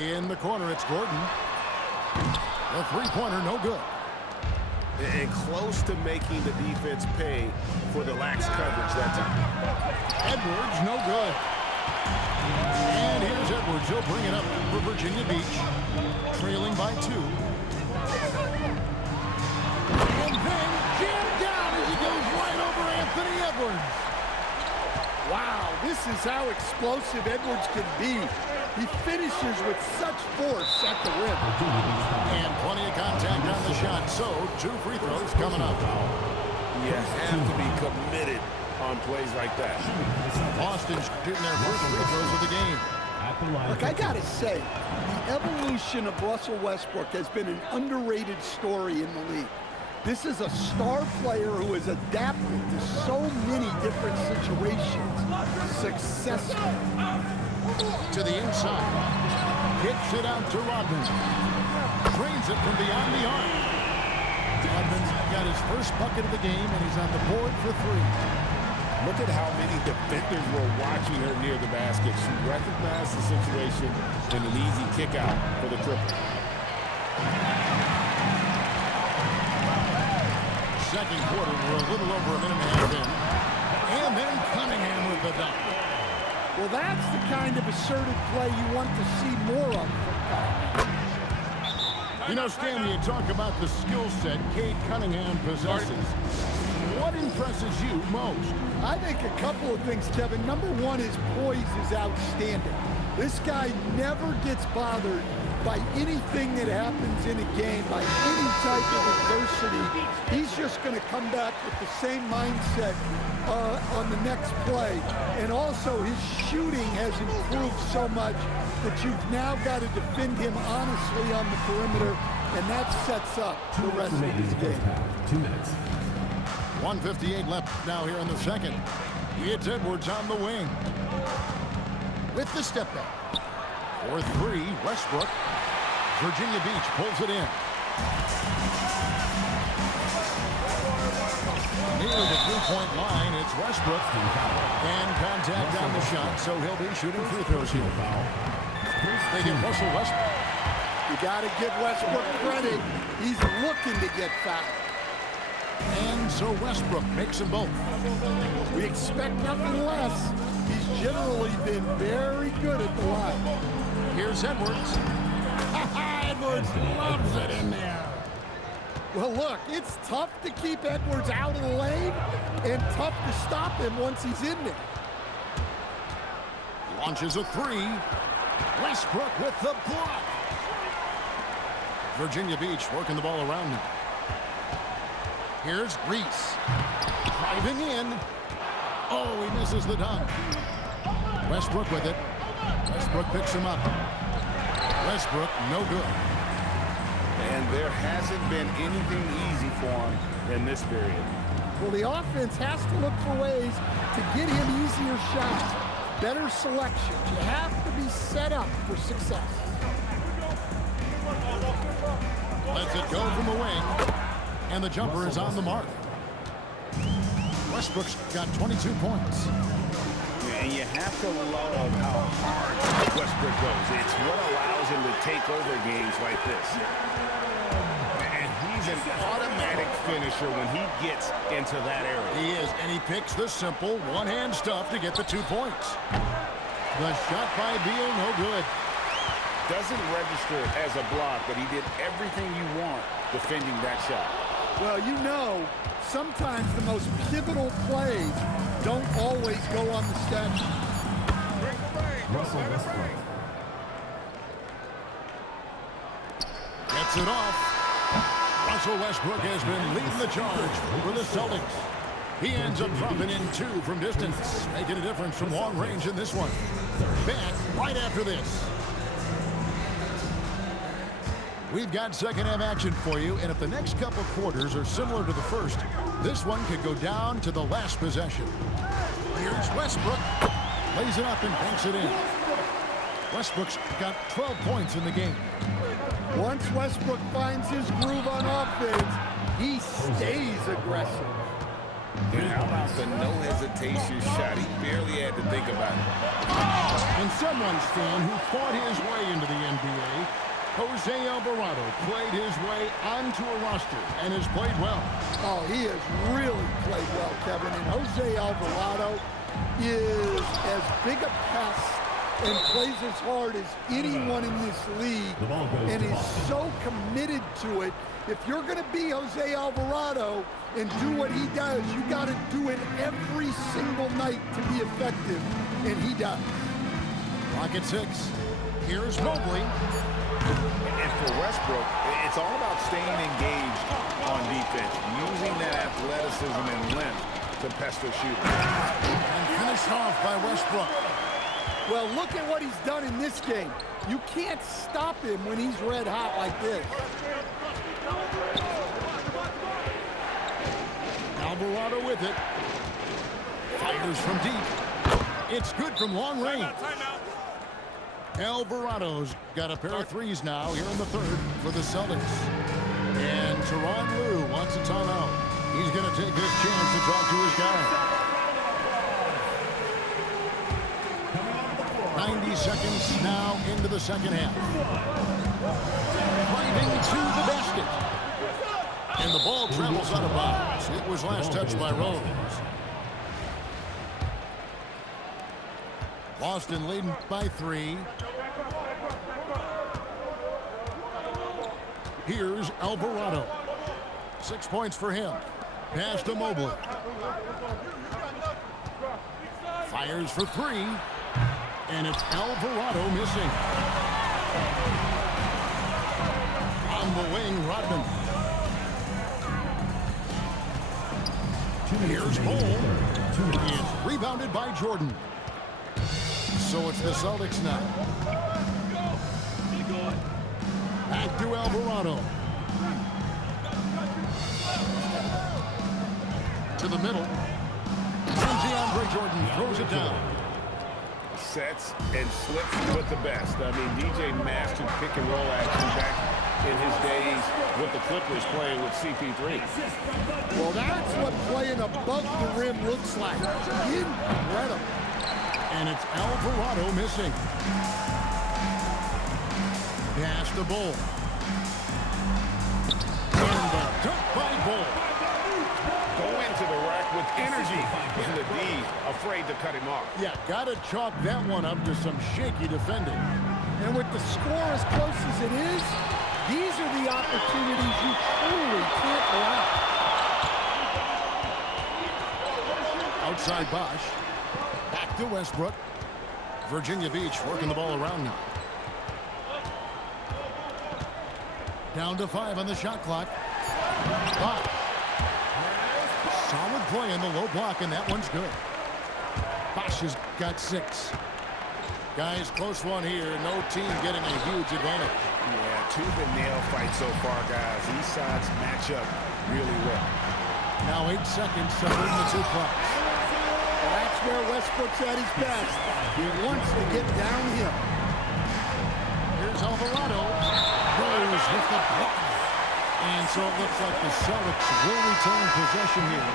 In the corner, it's Gordon. The three-pointer, no good. And close to making the defense pay for the lax coverage that time. Edwards, no good. And here's Edwards. He'll bring it up for Virginia Beach. Trailing by 2. And then jammed down as he goes right over Anthony Edwards. Wow, this is how explosive Edwards can be. He finishes with such force at the rim. And plenty of contact on the shot. So, 2 free throws coming up. You have to be committed on plays like that. Boston shooting their first free throws of the game. Look, I gotta say, the evolution of Russell Westbrook has been an underrated story in the league. This is a star player who has adapted to so many different situations successfully. To the inside. Kicks it out to Rodman. Drains it from beyond the arc. Rodman's got his first bucket of the game, and he's on the board for 3. Look at how many defenders were watching her near the basket. She recognized the situation and an easy kick out for the triple. Second quarter, we're a little over a minute and a half in. And then Cunningham with the dunk. Well, that's the kind of assertive play you want to see more of from Cunningham. You know, Stan, when you talk about the skill set Cade Cunningham possesses, what impresses you most? I think a couple of things, Kevin. Number one, his poise is outstanding. This guy never gets bothered by anything that happens in a game, by any type of adversity. He's just going to come back with the same mindset on the next play. And also, his shooting has improved so much that you've now got to defend him honestly on the perimeter, and that sets up the rest of his game. 2 minutes. 1:58 left now here in the second. It's Edwards on the wing. With the step back. For 3, Westbrook. Virginia Beach pulls it in. Near the 3-point line, it's Westbrook. And contact on the shot, so he'll be shooting free throws here. They get Russell Westbrook. You got to give Westbrook credit. He's looking to get fouled. And so Westbrook makes them both. We expect nothing less. He's generally been very good at the line. Here's Edwards. Edwards loves it in there. Well, look, it's tough to keep Edwards out of the lane and tough to stop him once he's in there. Launches a 3. Westbrook with the block. Virginia Beach working the ball around him. Here's Reese. Driving in. Oh, he misses the dunk. Westbrook with it. Westbrook picks him up. Westbrook, no good. And there hasn't been anything easy for him in this period. Well, the offense has to look for ways to get him easier shots, better selections. You have to be set up for success. Lets it go from the wing. And the jumper is on the mark. Westbrook's got 22 points. And you have to love how hard Westbrook goes. It's what allows him to take over games like this. And he's an automatic finisher when he gets into that area. He is, and he picks the simple one-hand stuff to get the 2 points. The shot by Beal, no good. Doesn't register as a block, but he did everything you want defending that shot. Well, you know, sometimes the most pivotal plays don't always go on the stat sheet. Russell Westbrook. Gets it off. Russell Westbrook has been leading the charge for the Celtics. He ends up dropping in 2 from distance, making a difference from long range in this one. Back right after this. We've got second half action for you, and if the next couple quarters are similar to the first, this one could go down to the last possession. Here's Westbrook. Lays it up and banks it in. Westbrook's got 12 points in the game. Once Westbrook finds his groove on offense, he stays aggressive. And how about the no-hesitation shot? He barely had to think about it. And someone, Stan, who fought his way into the NBA, Jose Alvarado, played his way onto a roster and has played well. Oh, he has really played well, Kevin. And Jose Alvarado is as big a pest and plays as hard as anyone in this league and is so committed to it. If you're going to be Jose Alvarado and do what he does, you got to do it every single night to be effective, and he does. Clock at 6. Here's Mobley. And for Westbrook, it's all about staying engaged on defense, using that athleticism and length to pester shooters. And finished off by Westbrook. Well, look at what he's done in this game. You can't stop him when he's red hot like this. Alvarado with it. Fires from deep. It's good from long range. Alvarado's got a pair of threes now here in the third for the Celtics. And Tyronn Lue wants a timeout. He's going to take this chance to talk to his guy. 90 seconds now into the second half. Driving to the basket. And the ball travels out of bounds. It was last touched by Rose. Boston leading by 3. Here's Alvarado. 6 points for him. Pass to Mobley. Fires for 3. And it's Alvarado missing. On the wing, Rodman. Here's Bol. It's rebounded by Jordan. So it's the Celtics now. Back to Alvarado. To the middle. And DeAndre Jordan throws it down. Sets and slips with the best. I mean, DJ mastered pick and roll action back in his days with the Clippers playing with CP3. Well, that's what playing above the rim looks like. Incredible. And it's Alvarado missing. Pass to Bol. And the dunk by Bol. Go into the rack with energy. And the D afraid to cut him off. Yeah, got to chalk that one up to some shaky defending. And with the score as close as it is, these are the opportunities you truly can't allow. Outside Bosch. Back to Westbrook. Virginia Beach working the ball around now. Down to 5 on the shot clock. Bosch. Solid play in the low block, and that one's good. Bosch has got 6. Guys, close one here. No team getting a huge advantage. Yeah, tooth and nail fight so far, guys. These sides match up really well. Now 8 seconds separating the 2 clocks. That's where Westbrook's at his best. He wants to get downhill. Here's Alvarado. Rose with the block. And so it looks like the Celtics will retain possession here.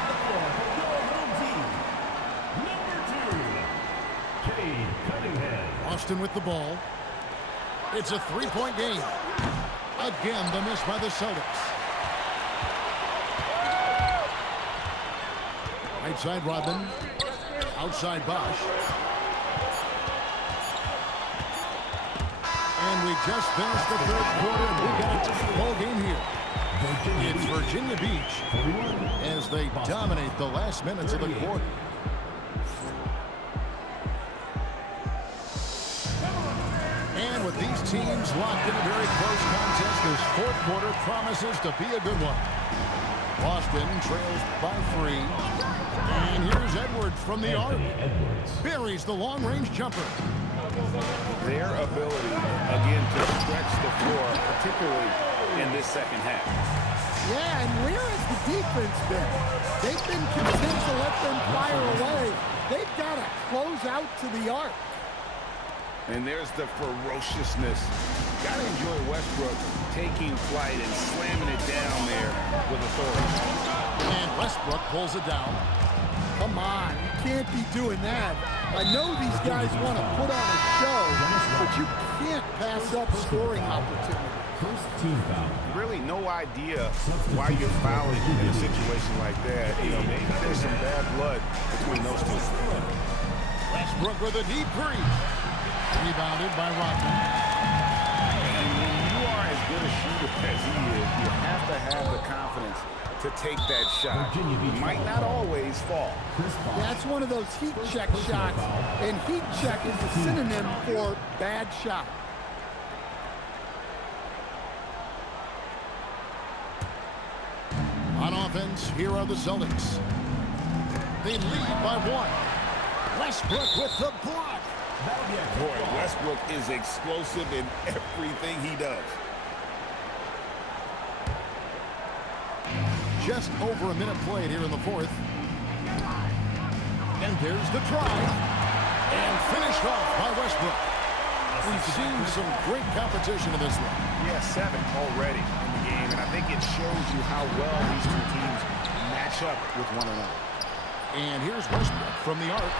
Austin with the ball. It's a 3-point game. Again, the miss by the Celtics. Right side, Rodman. Outside, Bosch. And we just finished the third quarter, and we got a ball game here. It's Virginia Beach as they dominate the last minutes of the quarter. And with these teams locked in a very close contest, this fourth quarter promises to be a good one. Boston trails by 3. And here's Edwards from the arc. Buries the long-range jumper. Their ability, again, to stretch the floor, particularly in this second half. Yeah, and where has the defense been? They've been content to let them fire away. They've got to close out to the arc. And there's the ferociousness. Gotta enjoy Westbrook taking flight and slamming it down there with authority. And Westbrook pulls it down. Come on, you can't be doing that. I know these guys want to put on a show, but you can't pass up scoring opportunity. First team foul. Really no idea why you're fouling in a situation like that. You know, maybe there's some bad blood between those two. Westbrook with a deep three. Rebounded by Rodman. And when you are as good a shooter as he is, you have to have the confidence to take that shot. You might not always fall. That's one of those heat check shots, and heat check is a synonym for bad shot. On offense, here are the Celtics. They lead by 1. Westbrook with the block. Boy, Westbrook is explosive in everything he does. Just over a minute played here in the fourth. And there's the drive. And finished off by Westbrook. We've seen some great competition in this one. Yeah, 7 already in the game, and I think it shows you how well these two teams match up with one another. And here's Westbrook from the arc.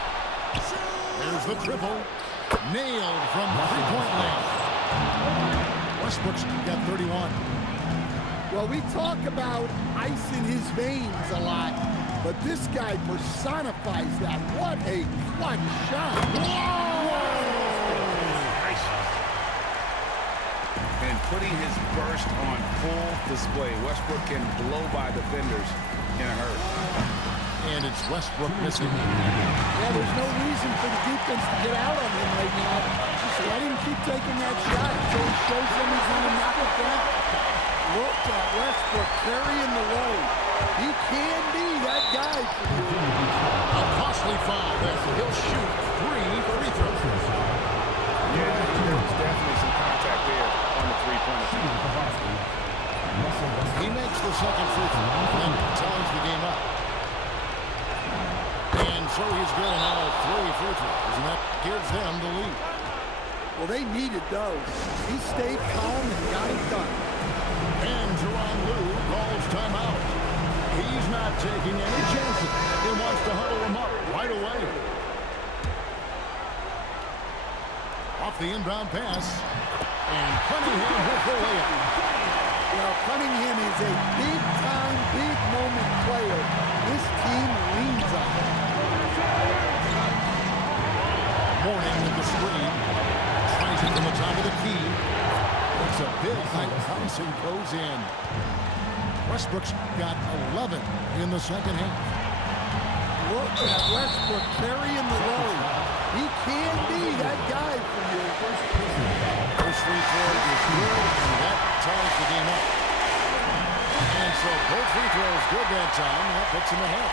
There's the triple. Nailed from three-point land. Westbrook's got 31. Well, we talk about ice in his veins a lot, but this guy personifies that. What a clutch shot. Whoa! Nice. And putting his burst on full display. Westbrook can blow by defenders in a hurry. And it's Westbrook missing. Yeah, there's no reason for the defense to get out on him right now. Just let him keep taking that shot until he shows them he's going to knock it down. Look at Westbrook carrying the load. He can be that guy for you. A costly foul there. He'll shoot 3 free throws. Yeah, there's definitely some contact there on the three-pointer. He makes the second free throw and ties the game up. And so he's good on all 3 free throws, and that gives them the lead. Well, they needed those. He stayed calm and got it done. And Tyronn Lue calls timeout. He's not taking any chances. He wants to huddle him up right away. Off the inbound pass. And Cunningham with the layup. Well, Cunningham is a big-time, big-moment player. This team leans on him. Mourning with the screen. Tries it from the top of the key. It's a big height Thompson goes in. Westbrook's got 11 in the second half. Look at Westbrook carrying the load. He can be that guy for you. First free throw is good, and that ties the game up. And so both free throws good that time. That puts him ahead.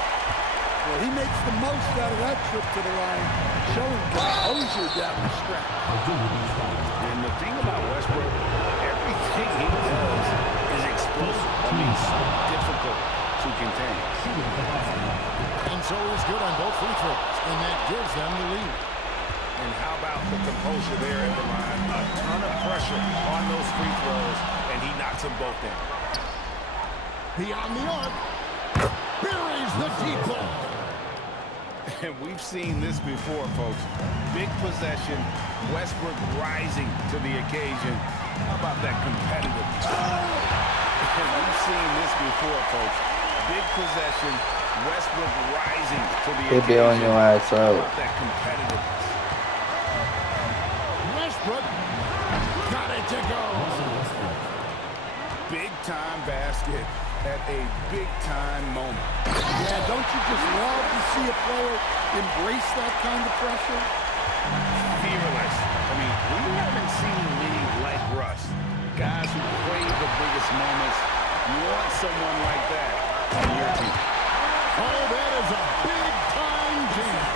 Well, he makes the most out of that trip to the line, showing composure down the stretch. And the thing about Westbrook, everything he does is explosive. I mean, so difficult to contain. And so he's good on both free throws, and that gives them the lead. And how about the composure there at the line? A ton of pressure on those free throws, and he knocks them both in. Beyond the arc, buries the deep ball. And we've seen this before, folks. Big possession, Westbrook rising to the occasion. How about that competitiveness? And we've seen this before, folks. Big possession, Westbrook rising to the occasion. They bailing your ass How out. about that competitiveness? Westbrook got it to go. Big time basket at a big time moment. Yeah, don't you just love to see a player embrace that kind of pressure? Fearless. I mean, we haven't seen many like Russ. Guys who crave the biggest moments. You want someone like that on your team. Oh, that is a big-time jam.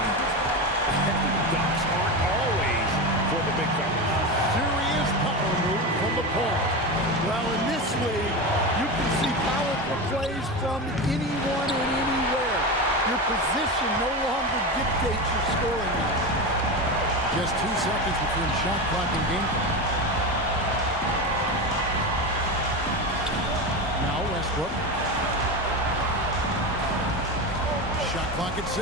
Dunks aren't always for the big fellas. Serious power move from the point. Well, in this league, you can see powerful plays from anyone and anywhere. Your position no longer dictates your scoring. Just 2 seconds between shot clock and game clock. Now Westbrook. Shot clock at 6.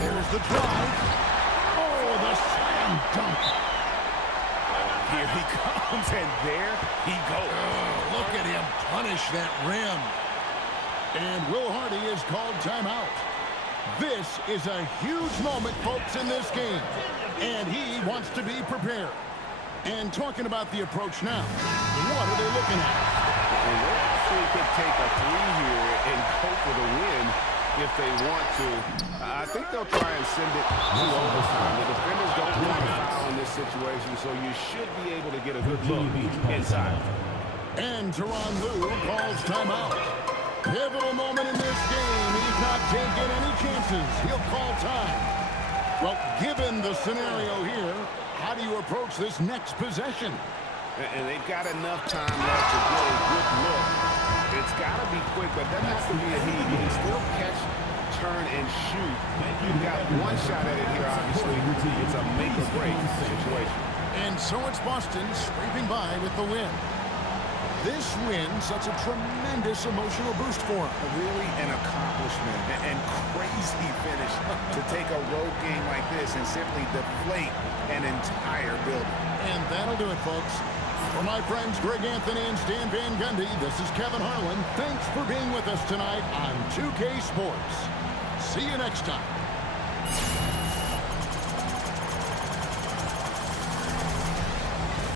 There's the drive. Oh, the slam dunk. Here he comes, and there he goes. Oh, look at him punish that rim. And Will Hardy is called timeout. This is a huge moment, folks, in this game. And he wants to be prepared. And talking about the approach now, what are they looking at? And they actually could take a 3 here and go for the win if they want to. I think they'll try and send it to overtime. The defenders don't want to foul in this situation, so you should be able to get a good look inside. And Tyronn Lue calls timeout. Pivotal moment in this game. He's not taking any chances. He'll call time. Well, given the scenario here, how do you approach this next possession? And they've got enough time left to get a good look. It's got to be quick, but it doesn't have to be a heat. You can still catch, turn, and shoot. You've got one shot at it here, obviously. It's a make-or-break situation. And so it's Boston scraping by with the win. This win sets a tremendous emotional boost for him. Really an accomplishment and crazy finish to take a road game like this and simply deflate an entire building. And that'll do it, folks. For my friends Greg Anthony and Stan Van Gundy, this is Kevin Harlan. Thanks for being with us tonight on 2K Sports. See you next time.